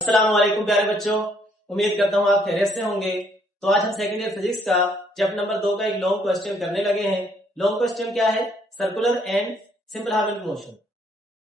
السلام علیکم پیارے بچوں، امید کرتا ہوں آپ خیریت سے ہوں گے۔ تو آج ہم سیکنڈ ایئر فزکس کا چیپٹر نمبر 2 کا ایک لانگ کوسچن کرنے لگے ہیں۔ لانگ کوسچن کیا ہے؟ Circular and simple harmonic motion.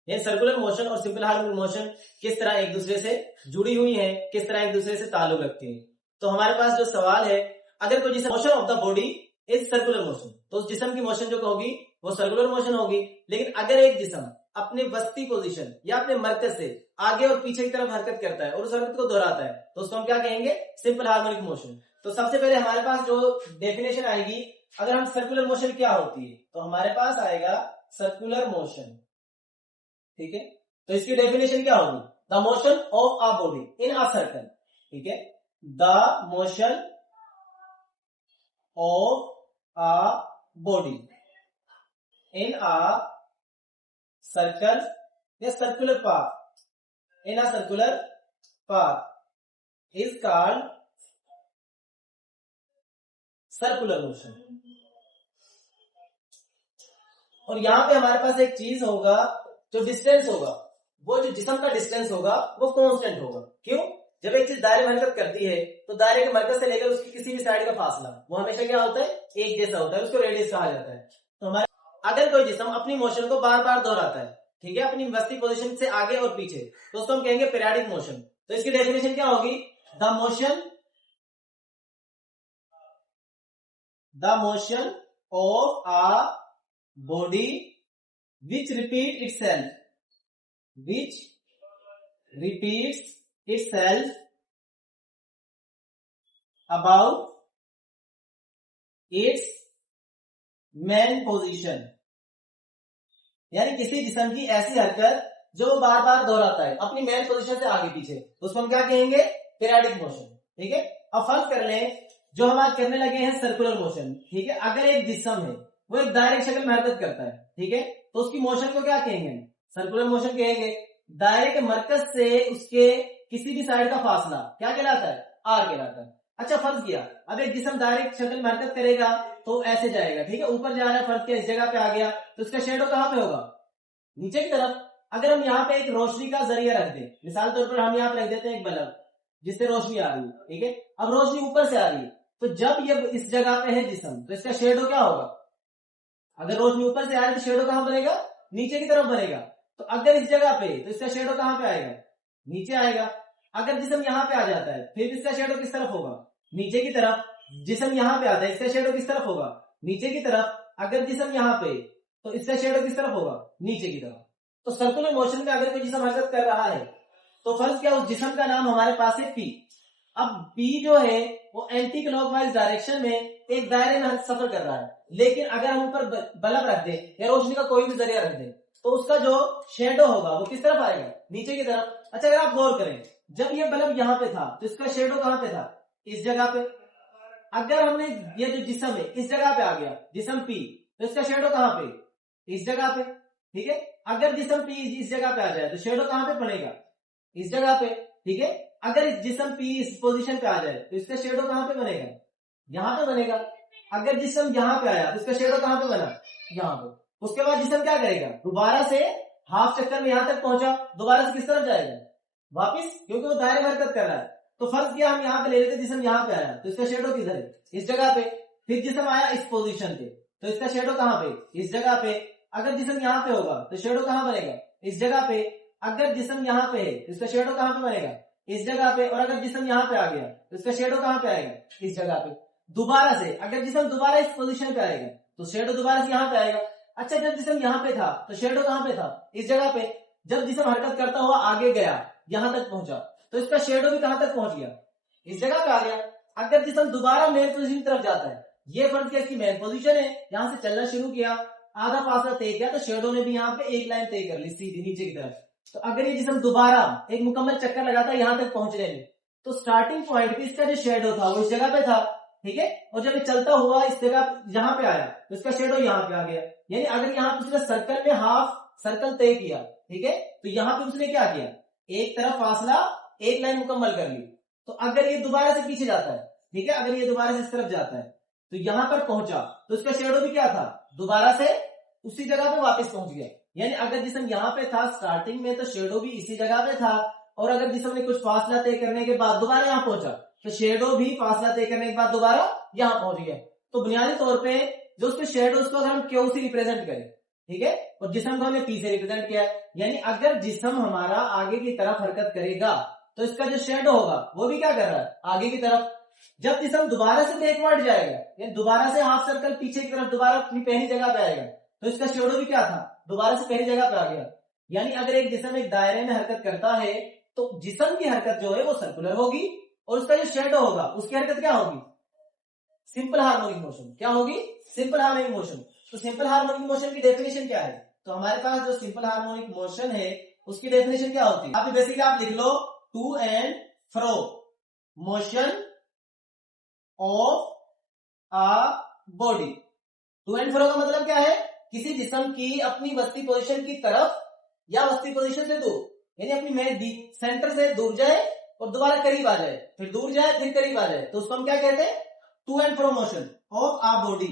یہ سرکولر موشن اور سمپل ہارمونک موشن کس طرح ایک دوسرے سے جڑی ہوئی ہیں، کس طرح ایک دوسرے سے تعلق رکھتی ہیں۔ تو ہمارے پاس جو سوال ہے، اگر کوئی جسم motion of the body is circular motion, تو اس جسم کی موشن جو ہوگی وہ سرکولر موشن ہوگی۔ لیکن اگر ایک جسم اپنے وسطی پوزیشن یا اپنے مرکز سے آگے اور پیچھے کی طرف حرکت کرتا ہے اور اس حرکت کو دہراتا ہے تو اس کو ہم کیا کہیں گے؟ Simple harmonic motion. تو سب سے پہلے ہمارے پاس جو ڈیفینیشن آئے گی، اگر ہم سرکولر موشن کیا ہوتی ہے تو ہمارے پاس آئے گا سرکولر موشن، ٹھیک ہے۔ تو اس کی ڈیفینیشن کیا ہوگی؟ The motion of a body in a circle, ٹھیک ہے۔ The motion of a body in a circle या circular path in a circular path is called circular motion۔ اور یہاں پہ ہمارے پاس ایک چیز ہوگا، جو ڈسٹینس ہوگا، وہ جو جسم کا ڈسٹینس ہوگا وہ کانسٹنٹ ہوگا۔ کیوں؟ جب ایک چیز دائرے میں حرکت کرتی ہے تو دائرے کے مرکز سے لے کر اس کی کسی بھی سائڈ کا فاصلہ وہ ہمیشہ کیا ہوتا ہے؟ ایک جیسا ہوتا ہے، اس کو ریڈیس کہا جاتا ہے۔ تو ہمارے اگر کوئی جسم اپنی موشن کو بار بار دہراتا ہے، ٹھیک ہے، اپنی وسطی پوزیشن سے آگے اور پیچھے، تو اس کو ہم کہیں گے پیریڈک موشن۔ تو اس کی ڈیفینیشن کیا ہوگی؟ The motion of a body which repeats itself about its mean position, یعنی کسی جسم کی ایسی حرکت جو وہ بار بار دہراتا ہے اپنی مین پوزیشن سے آگے پیچھے، تو اس کو ہم کیا کہیں گے؟ پیریڈک موشن، ٹھیک ہے۔ اب فرض کر لیں جو ہم آج کرنے لگے ہیں سرکولر موشن، ٹھیک ہے۔ اگر ایک جسم ہے وہ ایک دائرے کی شکل میں حرکت کرتا ہے، ٹھیک ہے، تو اس کی موشن کو کیا کہیں گے؟ سرکولر موشن کہیں گے۔ دائرے کے مرکز سے اس کے کسی بھی سائڈ کا فاصلہ کیا کہلاتا ہے؟ آر کہلاتا ہے۔ اچھا فرض کیا اب ایک جسم دائرے کی شکل میں حرکت کرے گا تو ایسے جائے گا، ٹھیک ہے، اوپر جا رہا ہے، فرض کیا اس جگہ پہ آ گیا تو اس کا شیڈو کہاں پہ ہوگا؟ نیچے کی طرف۔ اگر ہم یہاں پہ ایک روشنی کا ذریعہ رکھ دیں، مثال طور پر ہم یہاں پہ رکھ دیتے ہیں ایک بلب جس سے روشنی آ رہی ہے، ٹھیک ہے۔ اب روشنی اوپر سے آ رہی ہے تو جب یہ اس جگہ پہ ہے جسم تو اس کا شیڈو کیا ہوگا؟ اگر روشنی اوپر سے آ رہی ہے تو شیڈو کہاں بنے گا؟ نیچے کی طرف بنے گا۔ تو اگر اس جگہ پہ تو اس کا شیڈو کہاں پہ آئے گا؟ نیچے آئے گا۔ اگر جسم یہاں پہ آ جاتا ہے پھر اس کا شیڈو کس طرف ہوگا؟ نیچے کی طرف۔ جسم یہاں پہ آتا ہے اس کا شیڈو کس طرف ہوگا؟ نیچے کی طرف۔ اگر جسم یہاں پہ تو اس کا شیڈو کس طرف ہوگا؟ نیچے کی طرف۔ تو سرکولر موشن میں اگر کوئی جسم حرکت کر رہا ہے تو فرض کیا اس جسم کا نام ہمارے پاس ہے پی۔ اب پی جو ہے وہ اینٹی کلاک وائز ڈائریکشن میں ایک دائرے میں سفر کر رہا ہے، لیکن اگر ہم اوپر بلب رکھ دیں یا روشنی کا کوئی بھی ذریعہ رکھ دیں تو اس کا جو شیڈو ہوگا وہ کس طرف آئے گا؟ نیچے کی طرف۔ اچھا اگر آپ غور کریں جب یہ بلب یہاں پہ تھا تو اس کا شیڈو کہاں پہ تھا؟ اس جگہ پہ۔ اگر ہم نے یہ جو جسم ہے اس جگہ پہ آ گیا جسم پی تو اس کا شیڈو کہاں پہ؟ اس جگہ پہ، ٹھیک ہے۔ اگر جسم پی اس جگہ پہ آ جائے تو شیڈو کہاں پہ پڑے گا؟ اس جگہ پہ، ٹھیک ہے۔ اگر اس جسم پی اس پوزیشن پہ آ جائے تو اس کا شیڈو کہاں پہ بنے گا؟ یہاں پہ بنے گا۔ اگر جسم یہاں پہ آیا تو اس کا شیڈو کہاں پہ بنا؟ یہاں پہ۔ اس کے بعد جسم کیا کرے گا؟ دوبارہ سے ہاف چکر میں یہاں تک پہنچا، دوبارہ سے کس طرف جائے گا؟ واپس، کیونکہ وہ دائرے میں حرکت کر رہا ہے۔ تو فرض کیا ہم یہاں پہ لے لیتے جسم یہاں پہ آیا تو اس کا شیڈو کدھر ہے؟ اس جگہ پہ۔ پھر جسم آیا اس پوزیشن پہ تو اس کا شیڈو کہاں پہ؟ اس جگہ پہ۔ اگر جسم یہاں پہ ہوگا تو شیڈو کہاں بنے گا؟ اس جگہ پہ۔ اگر جسم یہاں پہ ہے تو اس کا شیڈو کہاں پہ بنے گا؟ اس جگہ پہ۔ اور اگر جسم یہاں پہ آ گیا تو اس کا شیڈو کہاں پہ آئے گا؟ اس جگہ پہ۔ دوبارہ سے اگر جسم دوبارہ اس پوزیشن پہ آئے گا تو شیڈو دوبارہ سے یہاں پہ آئے گا۔ اچھا جب جسم یہاں پہ تھا تو شیڈو کہاں پہ تھا؟ اس جگہ پہ۔ جب جسم حرکت کرتا ہوا آگے گیا یہاں تک پہنچا تو اس کا شیڈو بھی کہاں تک پہنچ گیا؟ اس جگہ پہ آ گیا۔ اگر جسم دوبارہ مین پوزیشن کی طرف جاتا ہے، یہ فرض کیا اس کی مین پوزیشن ہے، یہاں سے چلنا شروع کیا، آدھا فاصلہ طے کیا تو شیڈو نے بھی یہاں پہ ایک لائن طے کر لی سیدھی نیچے کی طرف۔ تو اگر یہ جسم دوبارہ ایک مکمل چکر لگاتا ہے یہاں تک پہنچنے میں تو سٹارٹنگ پوائنٹ پہ اس کا جو شیڈو تھا وہ اس جگہ پہ تھا، ٹھیک ہے۔ اور جب یہ چلتا ہوا اس جگہ یہاں پہ آیا تو اس کا شیڈو یہاں پہ آ گیا۔ یعنی اگر یہاں پہ اس نے سرکل میں ہاف سرکل طے کیا، ٹھیک ہے، تو یہاں پہ اس نے کیا کیا؟ ایک طرف فاصلہ ایک لائن مکمل کر لی۔ تو اگر یہ دوبارہ سے پیچھے جاتا ہے، ٹھیک ہے، اگر یہ دوبارہ سے اس طرف جاتا ہے تو یہاں پر پہنچا تو اس کا شیڈو بھی کیا تھا؟ دوبارہ سے اسی جگہ پہ واپس پہنچ گیا۔ یعنی اگر جسم یہاں پہ تھا سٹارٹنگ میں تو شیڈو بھی اسی جگہ پہ تھا، اور اگر जिसम ने कुछ फासला तय करने के बाद दोबारा यहाँ पहुंचा तो शेडो भी फासला तय करने के बाद दोबारा यहाँ पहुंच गया। तो बुनियादी तौर पे जो उसके शेडो उसको अगर हम क्यू से रिप्रेजेंट करें, ठीक है, और जिसम को हमने पी से रिप्रेजेंट किया है, यानी अगर जिसम हमारा आगे की तरफ हरकत करेगा तो इसका जो शेडो होगा वो भी क्या कर रहा है, आगे की तरफ। जब जिसम दोबारा से बैकवर्ड जाएगा, यानी दोबारा से हाफ सर्कल पीछे की तरफ दोबारा अपनी पहली जगह पे आएगा, तो इसका शेडो भी क्या था, दोबारा से पहली जगह पे आ गया। यानी अगर एक जिसम एक दायरे में हरकत करता है तो जिसम की हरकत जो है वो सर्कुलर होगी और उसका जो शेडो होगा उसकी हरकत क्या होगी, सिंपल हार्मोनिक मोशन। क्या होगी, सिंपल हार्मोनिक मोशन। तो सिंपल हार्मोनिक मोशन की डेफिनेशन क्या है, तो हमारे पास जो सिंपल हार्मोनिक मोशन है उसकी डेफिनेशन क्या होती है, आप बेसिकली आप लिख लो to and fro motion of a body. To and fro का मतलब क्या है, किसी जिस्म की अपनी वस्ती पोजीशन की तरफ या वस्ती पोजीशन से दूर, यानी अपनी मेन सेंटर से दूर जाए और दोबारा करीब आ जाए, फिर दूर जाए फिर करीब आ जाए, तो उसको हम क्या कहते हैं, to and fro motion of a body,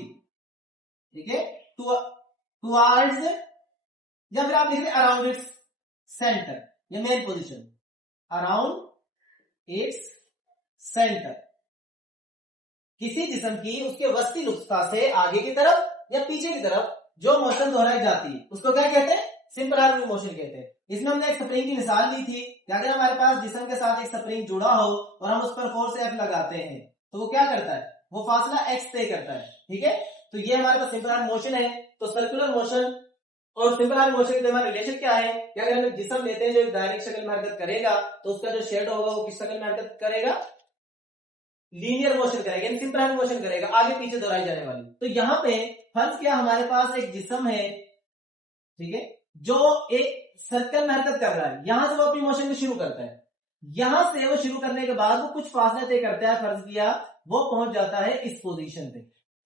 ठीक है, टुवर्ड्स, या फिर आप लिख रहे अराउंड इट्स सेंटर, या mean position, around its centre. किसी जिस्म की उसके वस्ती नुक्ता से आगे की तरफ या पीछे की तरफ जो मोशन दोहराई जाती है उसको क्या कहते हैं, सिंपल हार्मोनिक मोशन कहते हैं। इसमें हमने एक स्प्रिंग की मिसाल ली थी कि अगर हमारे पास जिस्म के साथ एक स्प्रिंग जुड़ा हो और हम उस पर फोर्स एफ लगाते हैं तो वो क्या करता है, वो फासला एक्स तय करता है, ठीक है। तो ये हमारे पास सिंपल हार्मोनिक मोशन है। तो सर्कुलर मोशन और सिंपल हार्मोनिक मोशन के हमारा रिलेशन क्या है कि अगर हम जिस्म लेते हैं जो एक दायरे की शक्ल में हरकत करेगा तो उसका जो शेडो होगा वो किस शक्ल में हरकत करेगा, लीनियर मोशन करेगा, यानी सिंपल हार्मोनिक मोशन करेगा, आगे पीछे दोहराई जाने वाली। तो यहाँ पे फर्ज क्या, हमारे पास एक जिस्म है, ठीक है, जो एक सर्कल में हरकत कर रहा है, यहां से वो अपनी मोशन को शुरू करता है, यहां से वो शुरू करने के बाद वो कुछ फासला तय करता है, फर्ज किया वो पहुंच जाता है इस पोजीशन पे।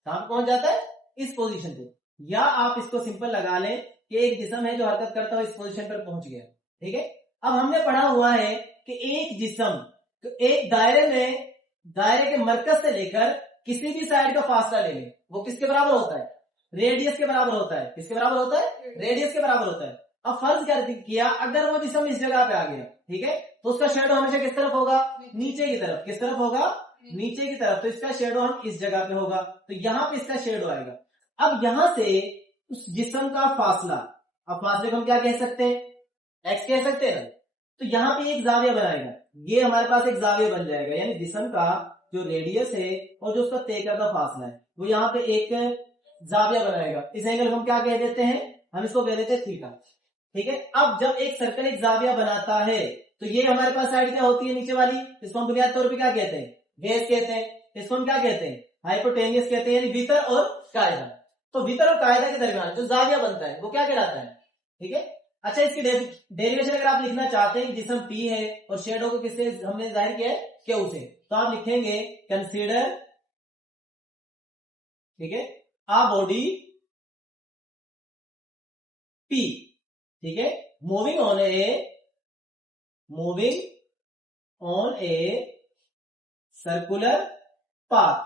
कहां पहुंच जाता है, इस पोजीशन पे। या आप इसको सिंपल लगा लें कि एक जिस्म है जो हरकत करता है इस पोजीशन पर पहुंच गया, ठीक है। अब हमने पढ़ा हुआ है कि एक जिस्म एक दायरे में, दायरे के मरकज से लेकर किसी भी साइड का फासला ले ले, वो किसके बराबर होता है, रेडियस के बराबर होता है। किसके बराबर होता है, रेडियस के बराबर होता है। अब फर्ज क्या किया, अगर वो जिस्म इस जगह पे आ गया, ठीक है, तो उसका शेडो हमेशा किस तरफ होगा, नीचे की तरफ। किस तरफ होगा, नीचे की तरफ। तो इसका शेडो हम इस जगह पे होगा, तो यहां पे इसका शेडो आएगा। अब यहां से उस जिस्म का फासला, अब फासले को हम क्या कह सकते हैं, एक्स कह सकते हैं ना। तो यहाँ पे एक जाविया बनाएगा, ये हमारे पास एक जाविया बन जाएगा, यानी जिस्म का जो रेडियस है और जो उसका तय करदा फासला है वो यहाँ पे एक जाविया बनाएगा। इस एंगल को हम क्या कह देते हैं, हम इसको कह देते हैं थीटा, ठीक है। अब जब एक सर्कल एक जाविया बनाता है तो ये हमारे पास साइड क्या होती है, नीचे वाली, इसको हम बुनियादी तौर पे क्या कहते हैं, बेस कहते हैं। इसको हम क्या कहते हैं, हाइपोटेनियस कहते हैं, यानी वितर और कायदा। तो वितर और कायदा के दरमियान जो जाविया बनता है वो क्या कहलाता है, ठीक है। अच्छा, इसकी डेरिवेशन अगर आप लिखना चाहते हैं, जिस्म पी है और शेडो को किससे हमने जाहिर किया है, क्यू से, तो आप लिखेंगे कंसीडर, ठीक है, आ बॉडी पी, ठीक है, moving on a circular path,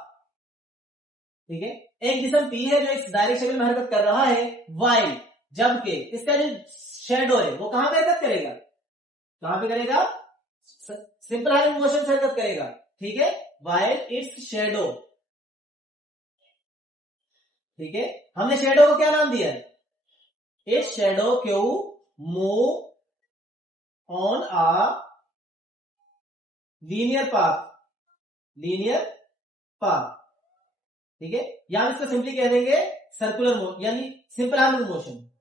ठीक है। एक जिस्म पी है जो इस दायरे शक्ल में हरकत कर रहा है, वाई, जबकि इसका जो शेडो है वो कहां पे हरकत करेगा, कहां पे करेगा, सिंपल हार्मोनिक मोशन से हरकत करेगा, ठीक है, वाइल इट्स शेडो, ठीक है। हमने शेडो को क्या नाम दिया है, its shadow Q move on a linear path, ठीक है। यहां इसको सिंपली कह देंगे सर्कुलर मोशन, यानी सिंपल हार्मोनिक मोशन।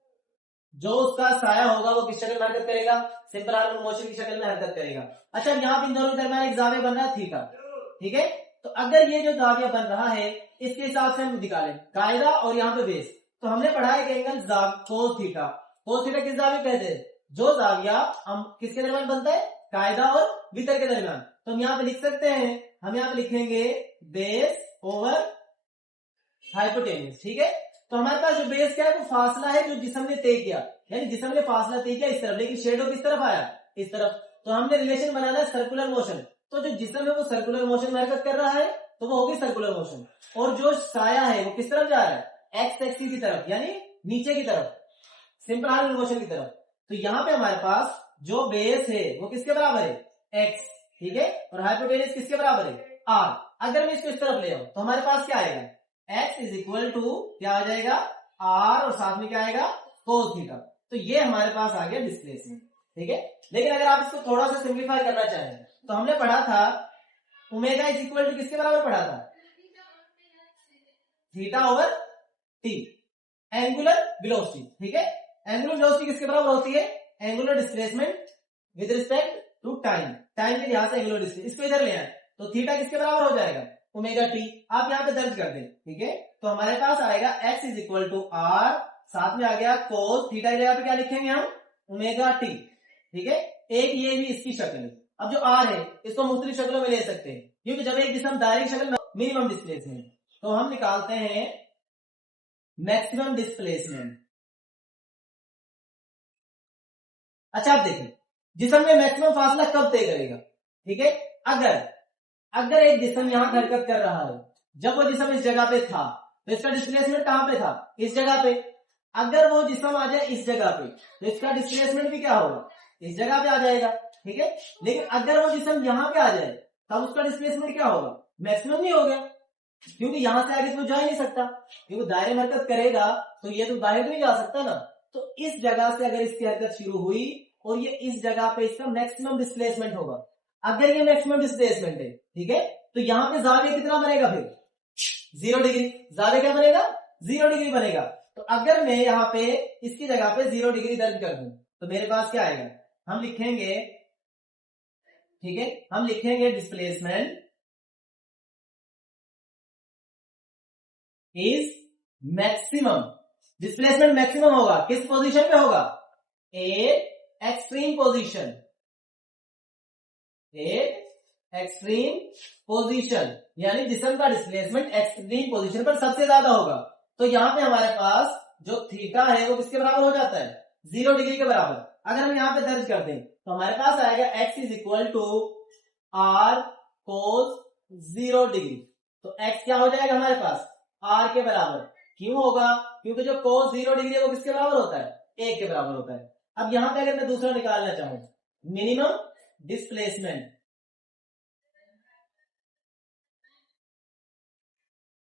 जो उसका साया होगा वो किस शक्ल में हरकत करेगा, सिंपल हार्मोनिक मोशन की शक्ल में हरकत करेगा। अच्छा, यहाँ पे इन दोनों के दरमियान एक जाविया बन रहा है थीटा, ठीक है। तो अगर ये जो जाविया बन रहा है इसके हिसाब से हम निकालें कायदा और यहाँ पे बेस, तो हमने पढ़ा है कि angle cos theta, cos theta किस जाविया कहते हैं, जो जाविया हम किसके दरमियान बनता है, कायदा और वितर के दरमियान। तो हम यहाँ पे लिख सकते हैं, हम यहाँ पे लिखेंगे बेस ओवर हाइपोटेन्यूज, ठीक है। तो हमारे पास जो बेस क्या है वो फासला है जो जिस्म ने तय किया, यानी जिस्म ने फासला तय किया इस तरफ, लेकिन शेडो किस तरफ आया, इस तरफ। तो हमने रिलेशन बनाना है सर्कुलर मोशन, तो जो जिस्म है वो सर्कुलर मोशन में हरकत कर रहा है तो वो होगी सर्कुलर मोशन, और जो साया है वो किस तरफ जा रहा है, एक्स एक्सिस की तरफ, यानी नीचे की तरफ, सिंपल हार्मोनिक मोशन की तरफ। तो यहाँ पे हमारे पास जो बेस है वो किसके बराबर है x, ठीक है, और हाइपोटेनस किसके बराबर है r। अगर मैं इसको इस तरफ ले आऊं तो हमारे पास क्या आएगा, x इज इक्वल टू क्या आ जाएगा r, और साथ में क्या आएगा cos थीटा। तो ये हमारे पास आ गया डिस्प्लेसमेंट, ठीक है। लेकिन अगर आप इसको थोड़ा सा सिंप्लीफाई करना चाहें तो हमने पढ़ा था ओमेगा इज इक्वल टू किसके बराबर पढ़ा था, theta over t, angular velocity, ठीक है। एंगुलर वेलोसिटी किसके बराबर होती है, angular displacement with respect to time, time के लिहाज से एंगुलर डिस्प्लेसमेंट। इसको इधर ले आए तो थीटा किसके बराबर हो जाएगा, ओमेगा टी। आप यहाँ पे दर्ज कर दें, ठीक है। तो हमारे पास आएगा x is equal to r, साथ में आ गया कोस थीटा की जगह पे क्या लिखेंगे हम, ओमेगा टी, ठीक है। एक ये भी इसकी शक्ल है। अब जो r है इसको मुख्तलिफ शक्लों में ले सकते हैं, क्योंकि जब एक जिसम डायरेक्ट शक्ल में मिनिमम डिस्प्लेसमेंट, तो हम निकालते हैं मैक्सिमम डिस्प्लेसमेंट। अच्छा आप देखिए जिसम में मैक्सिमम फासला कब तय करेगा, ठीक है। अगर एक जिसम यहां हरकत कर रहा है, जब वो जिसम इस जगह पे था तो इसका डिस्प्लेसमेंट कहां पे था, इस जगह पे। अगर वो जिसम आ जाए इस जगह पे तो इसका डिस्प्लेसमेंट भी क्या होगा, इस जगह पे आ जाएगा, ठीक है। लेकिन अगर वो जिसम यहां पे आ जाए तब उसका डिस्प्लेसमेंट क्या होगा, मैक्सिमम नहीं होगा, क्योंकि यहां से आगे तो जा ही नहीं सकता, क्योंकि दायरे में हरकत करेगा तो ये तो बाहर नहीं जा सकता ना। तो इस जगह से अगर इसकी हरकत शुरू हुई और ये इस जगह पे इसका मैक्सिमम डिस्प्लेसमेंट होगा। अगर ये मैक्सिमम डिस्प्लेसमेंट है, ठीक है, तो यहां पे जाविया कितना बनेगा, फिर 0 डिग्री। जाविया क्या बनेगा, 0 डिग्री बनेगा। तो अगर मैं यहाँ पे इसकी जगह पे 0 डिग्री दर्ज कर दूं तो मेरे पास क्या आएगा, हम लिखेंगे, ठीक है, हम लिखेंगे displacement is maximum. Displacement maximum होगा किस पोजीशन पे होगा, एक्सट्रीम पोजीशन, एक्सट्रीम पोजीशन, यानी जिसम का डिस्प्लेसमेंट एक्सट्रीम पोजीशन पर सबसे ज्यादा होगा। तो यहां पे हमारे पास जो थीटा है वो किसके बराबर हो जाता है, 0 डिग्री के बराबर। अगर हम यहां पे दर्ज कर दें तो हमारे पास आएगा x is equal to are cos 0 degree. तो x क्या हो जाएगा हमारे पास, r के बराबर। क्यों होगा, क्योंकि जो कोस 0 डिग्री है वो किसके बराबर होता है, 1 के बराबर होता है। अब यहां पे अगर मैं दूसरा निकालना चाहूं, मिनिमम डिस्प्लेसमेंट।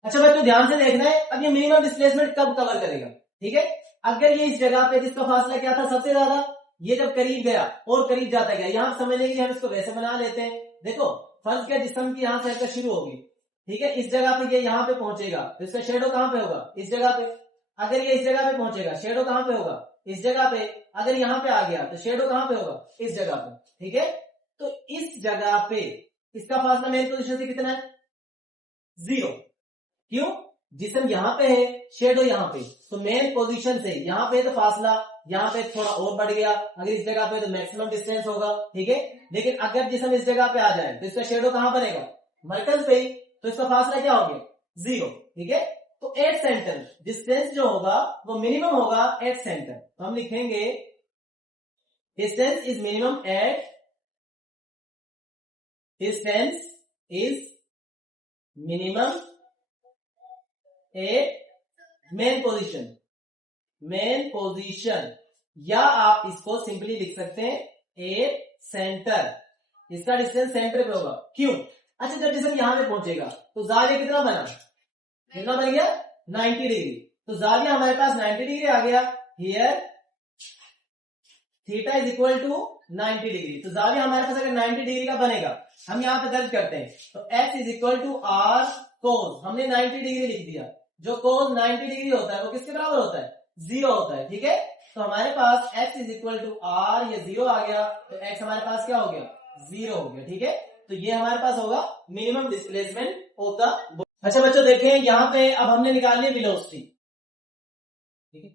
अच्छा बच्चों ध्यान से देखना है, अब ये मिनिमम डिस्प्लेसमेंट कब कवर करेगा, ठीक है। अगर ये इस जगह पे जिसका फासला क्या था सबसे ज्यादा, ये जब करीब गया और करीब जाता गया, यहां समझने के लिए हम इसको वैसे बना लेते हैं। देखो फर्ज किया जिस्म की यहां से हरकत शुरू होगी, ठीक है, इस जगह पे ये यहां पे पहुंचेगा तो इसका शेडो कहां पे होगा, इस जगह पे। अगर ये इस जगह पे पहुंचेगा शेडो कहां पे होगा, इस जगह पे। अगर यहां पे आ गया तो शेडो कहां पे होगा, इस जगह पे, ठीक है। तो इस जगह पे इसका फासला मेन पोजीशन से कितना है, 0। क्यों, जिसम यहां पे है, शेडो यहां पे, तो मेन पोजीशन से यहां पे तो फासला यहां पे थोड़ा और बढ़ गया, अगर इस जगह पे तो मैक्सिमम डिस्टेंस होगा, ठीक है। लेकिन अगर जिसम इस जगह पे आ जाए तो इसका शेडो कहां बनेगा, मरकज पे, तो इसका फासला क्या हो गया, 0, ठीक है। तो एट सेंटर डिस्टेंस जो होगा वो मिनिमम होगा एट सेंटर। तो हम लिखेंगे distance is minimum at, distance is minimum at mean position, mean position, या आप इसको सिंपली लिख सकते हैं एट सेंटर। इसका डिस्टेंस सेंटर पे होगा। क्यों, अच्छा जब जिसम यहां पे पहुंचेगा तो जाविया कितना बना, कितना बन गया, 90 डिग्री। तो जाविया हमारे पास 90 डिग्री आ गया। Here theta is equal to 90 degree. तो जाविया हमारे पास अगर 90 डिग्री का बनेगा, हम यहां पे दर्ज करते हैं तो x is equal to are cos, हमने 90 डिग्री लिख दिया। जो कोस 90 डिग्री होता है वो किसके बराबर होता है, 0 होता है, ठीक है। तो हमारे पास x is equal to r, ये 0 आ गया तो x हमारे पास क्या हो गया, 0 हो गया, ठीक है। तो ये हमारे पास होगा मिनिमम डिस्प्लेसमेंट ऑफ द। अच्छा बच्चों देखें यहाँ पे अब हमने निकाल लिया वेलोसिटी, ठीक है।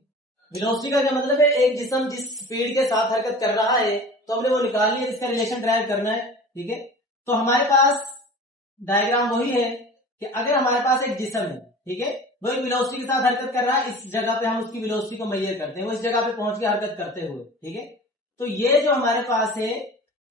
वेलोसिटी का क्या मतलब है, एक जिस्म जिस स्पीड के साथ हरकत कर रहा है तो हमने वो निकाल लिया, इसका रिलेशन ड्राइव करना है, ठीक है। तो हमारे पास डायग्राम वही है कि अगर हमारे पास एक जिस्म है, ठीक है, वो एक वेलोसिटी के साथ हरकत कर रहा है, इस जगह पे हम उसकी वेलोसिटी को मेजर करते हैं, वो इस जगह पे पहुंच के हरकत करते हुए, ठीक है। तो ये जो हमारे पास है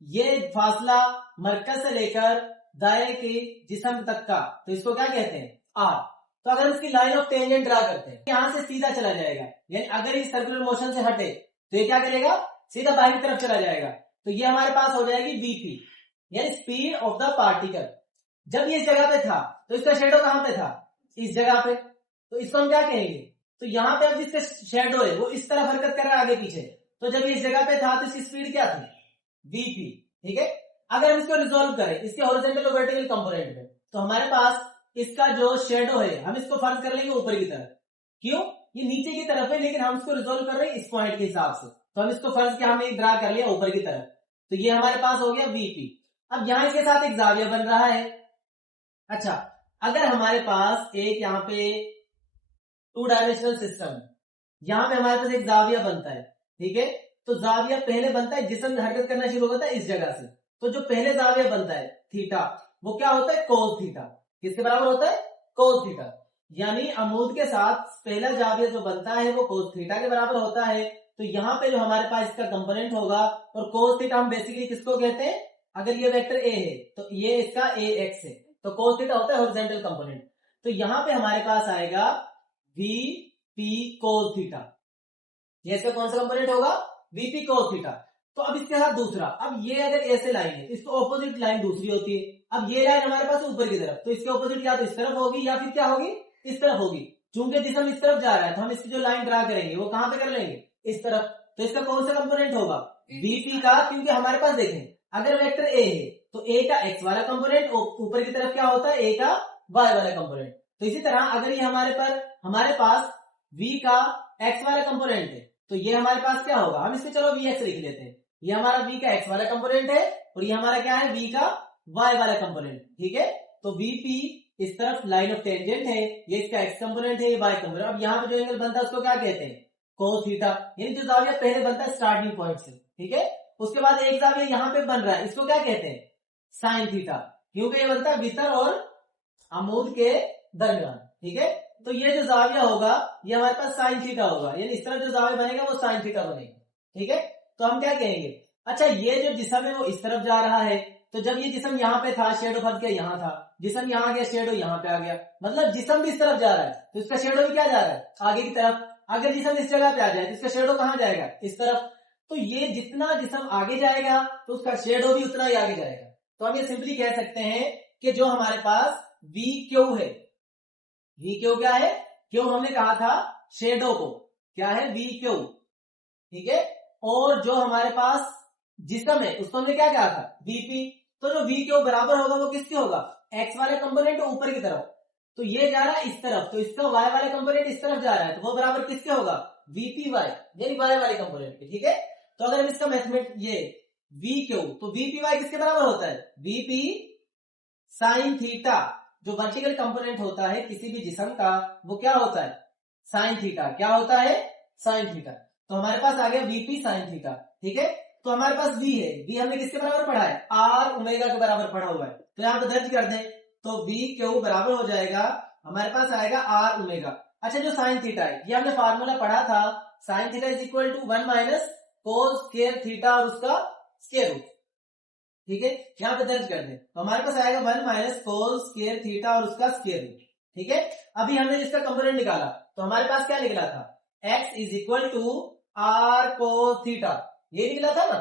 ये फासला मरकज से लेकर दायरे के जिस्म तक का, तो इसको क्या कहते हैं, आर। तो अगर इसकी लाइन ऑफ टेंजेंट ड्रा करते हैं, यहां से सीधा चला जाएगा, यानी अगर इस सर्कुलर मोशन से हटे तो ये क्या करेगा, सीधा बाहर की तरफ चला जाएगा, तो ये हमारे पास हो जाएगी vp, यानी स्पीड ऑफ द पार्टिकल। जब ये इस जगह पे था तो इसका शेडो कहां पे था, इस जगह पे, तो इसको हम क्या कहेंगे, तो यहाँ पे अब जिसका शेडो है वो इस तरफ हरकत कर रहा है आगे पीछे, तो जब ये इस जगह पे था तो इसकी स्पीड क्या थी, vp। ठीक है, अगर हम इसको रिजोल्व करें इसके हॉरिजॉन्टल और वर्टिकल कंपोनेंट में, तो हमारे पास इसका जो शेडो है हम इसको फर्ज कर लेंगे ऊपर की तरफ। क्यों, ये नीचे की तरफ है लेकिन हम इसको रिजोल्व कर रहे हैं इस पॉइंट के हिसाब से, तो हम इसको फर्ज किया, हमने ड्रा कर लिया ऊपर की तरफ, तो ये हमारे पास हो गया vp। अब यहाँ इसके साथ एक जाविया बन रहा है। अच्छा, अगर हमारे पास एक यहाँ पे 2 डायमेंशनल सिस्टम, यहाँ पे हमारे पास एक जाविया बनता है, ठीक है, तो जाविया पहले बनता है, जिसम हरकत करना शुरू होता है इस जगह से, तो जो पहले जाविया बनता है थीटा, वो क्या होता है, कोस थीटा। किसके बराबर होता है, कोस थीटा, यानी अमूद के साथ पहला जाविया जो बनता है वो कोस थीटा के बराबर होता है। तो यहाँ पे जो हमारे पास इसका कंपोनेंट होगा, और कोस थीटा हम बेसिकली किसको कहते हैं, अगर ये वेक्टर ए है तो ये इसका ए एक्स है, तो कोस थीटा होता है हॉरिजॉन्टल कंपोनेंट। तो यहाँ पे हमारे पास आएगा वी पी कोस थीटा, ये इसका कौन सा कंपोनेंट होगा, वीपी कोस थीटा। तो अब इसके साथ दूसरा, अब ये अगर ऐसे लाइन है इसको ऑपोजिट लाइन दूसरी होती है, अब ये लाइन हमारे पास ऊपर की तरफ, तो इसके ऑपोजिट या तो इस तरफ होगी या फिर क्या होगी, इस तरफ होगी। चूंकि जिसम इस तरफ जा रहा है तो हम इसकी जो लाइन ड्रा करेंगे वो कहां पे कर लेंगे, इस तरफ, तो इसका कौन सा कंपोनेंट होगा, वीपी का, क्योंकि हमारे पास देखें अगर वेक्टर ए है तो ए का एक्स वाला कंपोनेंट ऊपर की तरफ क्या होता है, ए का वाई वाला कंपोनेंट। तो इसी तरह अगर ये हमारे पास v का x वाला कंपोनेंट है तो ये हमारे पास क्या होगा, हम इसमें चलो vx लिख लेते हैं, ये हमारा v का x वाला कंपोनेंट है और ये हमारा क्या है, v का y वाला कंपोनेंट। ठीक है, तो vp इस तरफ लाइन ऑफ टेंजेंट है, ये इसका x कंपोनेंट है, ये y कंपोनेंट। अब यहाँ पे जो एंगल बनता है उसको क्या कहते हैं, कोस थीटा, यानी जो जाविया पहले बनता है स्टार्टिंग पॉइंट से। ठीक है, उसके बाद एक जाविया यहाँ पे बन रहा है, इसको क्या कहते हैं, साइन थीटा, क्योंकि ये बनता है वितर और अमूद के दरमियान। ठीक है, तो ये जो जाविया होगा ये हमारे पास साइन थीटा होगा, यानी इस तरफ जो जाविया बनेगा वो साइन थीटा बनेगा। ठीक है, तो हम क्या कहेंगे, अच्छा ये जो जिसम है वो इस तरफ जा रहा है, तो जब ये जिसम यहाँ पे था शेडो फंस गया यहाँ था, जिसम यहाँ गया शेडो यहाँ पे आ गया, मतलब जिसम भी इस तरफ जा रहा है तो इसका शेडो भी क्या जा रहा है, आगे की तरफ। अगर जिसम इस जगह पे आ जाए तो इसका शेडो कहाँ जाएगा, इस तरफ। तो ये जितना जिसम आगे जाएगा तो उसका शेडो भी उतना ही आगे जाएगा। तो हम ये सिंपली कह सकते हैं कि जो हमारे पास वी क्यू है, वी क्यू क्या है, क्यू हमने कहा था शेडो को, क्या है, वी क्यू। ठीक है, और जो हमारे पास जिसम है उसको हमने क्या कहा था, वीपी। तो जो वी क्यू बराबर होगा वो किसके होगा, एक्स वाले कंपोनेंट ऊपर की तरफ, तो ये जा रहा है इस तरफ, तो इसका वाई वाले कंपोनेंट इस तरफ जा रहा है, तो वो बराबर किसके होगा, वीपी वाई, यानी वाई वाले कंपोनेंट के। ठीक है, तो अगर हम इसका मैथमेट ये वी क्यू, तो वीपी वाई किसके बराबर होता है, वीपी साइन थीटा। जो वर्टिकल कंपोनेंट होता है किसी भी जिसम का वो क्या होता है, साइन थीटा। क्या होता है, साइन थीटा। तो हमारे पास आ गया वीपी साइन थीटा। ठीक है, तो हमारे पास v है, v हमने किसके बराबर पढ़ा है, आर ओमेगा के बराबर पढ़ा हुआ है, तो यहाँ पे दर्ज कर दें, तो v क्यू बराबर हो जाएगा, हमारे पास आएगा आर ओमेगा। अच्छा, जो साइन थीटा है ये हमने फार्मूला पढ़ा था, sine theta is equal to 1 minus cos square theta और उसका स्क्वायर रूट। ठीक है, यहाँ पे दर्ज कर दें, तो हमारे पास आएगा 1 माइनस कोस स्क्वायर थीटा और उसका स्क्वायर रूट। ठीक है, अभी हमने जिसका कंपोनेंट निकाला तो हमारे पास क्या निकला था, x is equal to are cos theta, ये निकला था ना।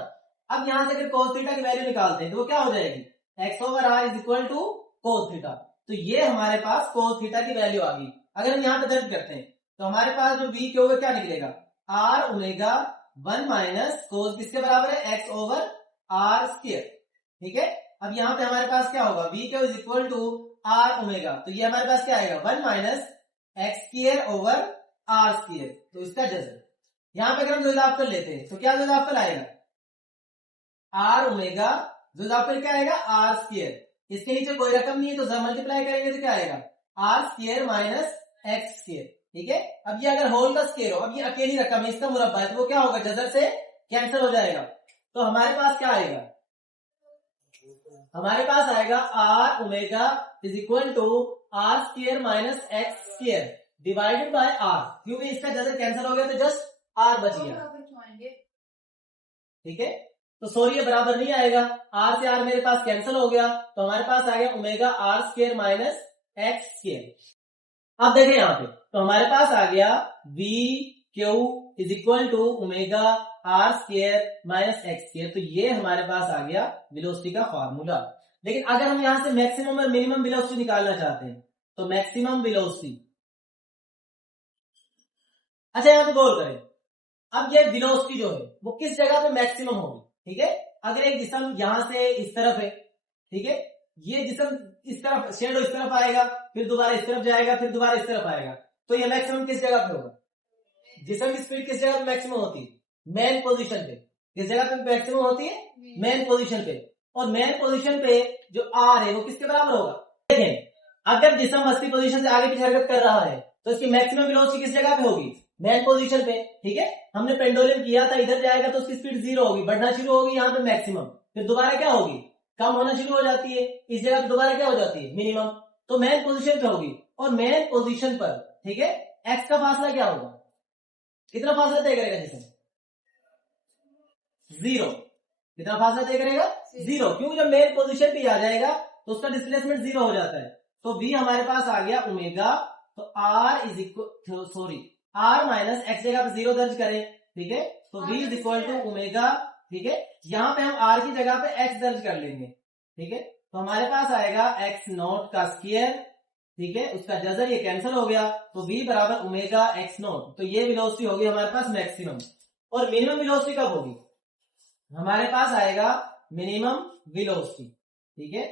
अब यहां से अगर कोस थीटा की वैल्यू निकालते हैं तो वो क्या हो जाएगी, x over r is equal to cos theta. तो ये हमारे पास कोस थीटा की वैल्यू आ गई। अगर हम यहाँ पे दर्ज करते हैं तो हमारे पास जो v क्यू है क्या निकलेगा, आर ओमेगा 1 माइनस कोस किसके बराबर है, x ओवर आर स्क्वायर। ठीक है, अब यहाँ पे हमारे पास क्या होगा, v q is equal to r omega, तो ये हमारे पास क्या आएगा, 1 minus x square over r square. तो इसका जज़र यहाँ पे अगर हम जुज़ाफ़ लेते हैं तो क्या जुज़ाफ़ आएगा, आर ओमेगा, जुज़ाफ़ क्या आएगा, आर स्क्वायर। इसके नीचे कोई रकम नहीं है तो मल्टीप्लाई करेंगे तो क्या आएगा, r square minus x square. ठीक है, अब ये अगर होल का स्क्वायर हो, अब ये अकेली रकम है, इसका मुरब्बा है, तो वो क्या होगा, जज़र से कैंसिल हो जाएगा। तो हमारे पास क्या आएगा, हमारे पास आएगा r omega is equal to r square minus x square divided by r, क्योंकि इसका जज़र कैंसिल हो गया तो जस्ट आर बच गया। ठीक है, तो सॉरी ये बराबर नहीं आएगा, आर से आर मेरे पास कैंसिल हो गया, तो हमारे पास आ गया omega r square minus x square. अब देखें यहाँ पे, तो हमारे पास आ गया v q is equal to omega r square minus x square, तो ये हमारे पास आ गया वेलोसिटी का फॉर्मूला। लेकिन अगर हम यहां से मैक्सिमम और मिनिमम वेलोसिटी निकालना चाहते हैं तो मैक्सिमम वेलोसिटी, अच्छा यहां पे गौर करें, अब ये वेलोसिटी जो है वो किस जगह पे मैक्सिमम होगी, ठीक है। अगर एक जिसम यहां से इस तरफ है, ठीक है, ये जिसम इस तरफ, शेडो इस तरफ आएगा, फिर दोबारा इस तरफ जाएगा, फिर दोबारा इस तरफ आएगा, तो ये मैक्सिमम किस जगह पे होगा? जिसम की स्पीड किस जगह पे मैक्सिमम होती है? मेन पोजीशन पे। किस जगह पे मैक्सिमम होती है? मेन पोजीशन पे। और मेन पोजीशन पे जो आर है वो किसके बराबर होगा? देखें, अगर जिसम 80 पोजीशन से आगे पीछे हरकत कर रहा है तो इसकी मैक्सिमम वेलोसिटी किस जगह पे होगी? मेन पोजीशन पे, ठीक है। हमने पेंडुलम किया था, इधर जाएगा तो उसकी स्पीड 0 होगी, बढ़ना शुरू होगी यहाँ पे मैक्सिमम, फिर दोबारा क्या होगी? कम होना शुरू हो जाती है, इस जगह पे दोबारा क्या हो जाती है? मिनिमम। तो मेन पोजीशन पे होगी, और मेन पोजीशन पर, ठीक है, एक्स का फासला क्या होगा? कितना फासला तय करेगा जिसम? 0। कितना फासला तय करेगा? 0, क्योंकि जब मेन पोजीशन पे आ जाएगा तो उसका डिस्प्लेसमेंट 0 हो जाता है। तो v हमारे पास आ गया ओमेगा, तो r is equal, sorry, r minus x जगह पे 0 दर्ज करें, ठीक है, तो v is equal to omega, ठीक है। यहाँ पे हम r की जगह पे x दर्ज कर लेंगे, ठीक है, तो हमारे पास आएगा x नॉट का स्क्वायर, ठीक है, उसका जजर ये कैंसिल हो गया, तो v बराबर ओमेगा x नॉट, तो ये वेलोसिटी होगी हमारे पास मैक्सिमम। और मिनिमम वेलोसिटी कब होगी? हमारे पास आएगा मिनिमम वेलोसिटी, ठीक है।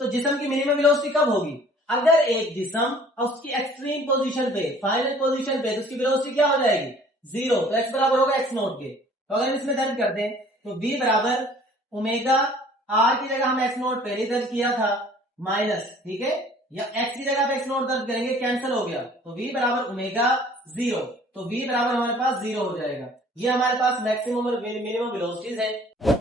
तो जिसम की मिनिमम वेलोसिटी कब होगी? अगर एक जिसम उसकी एक्सट्रीम पोजीशन पे, फाइनल पोजीशन पे, तो उसकी वेलोसिटी क्या हो जाएगी? 0, तो x बराबर होगा x नॉट के। तो अगर इसमें दर्ज कर दें तो v बराबर ओमेगा, r की जगह हम x नॉट पहले दर्ज किया था, माइनस, ठीक है, या x की जगह पे x नॉट दर्ज करेंगे, कैंसिल हो गया, तो v बराबर ओमेगा 0, तो v बराबर हमारे पास 0 हो जाएगा। ये हमारे पास मैक्सिमम और मिनिमम वेलोसिटीज है।